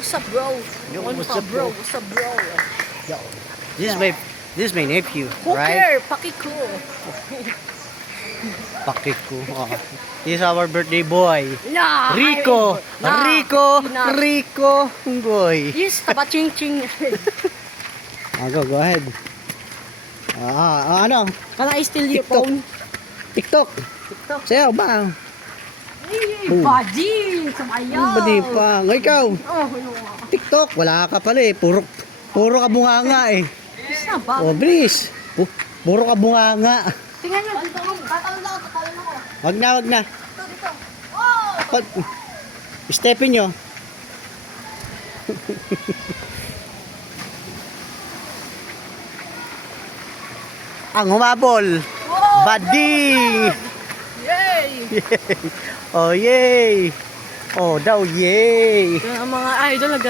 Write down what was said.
What's up, bro? Yo, Ano what's ka, up, bro? What's up, bro? Yo, this is my nephew, right? Hooker, pakiko. Pakiko. This is our birthday boy. Nah, Rico! Nah, Rico! nah. Rico! Boy. Yes, kabaching-ching. Go ahead. Ano? Can I steal your TikTok. phone? TikTok. TikTok. Sayaw ba? Hey, Oh. baji! Sumayaw! Ba di pa? Ngayon ikaw, Oh, ano nga. TikTok. Wala ka pala eh. Puro ka bunganga eh. Isa ba? Oh, bilis. Puro ka bunganga. Tingnan nyo. Tatalon ako. Wag na. Dito. Oh! Stepin nyo. Ang humabol. Wow! Bading! Yay! Oh, yay! Oh, daw, yay! Yan ang mga idol.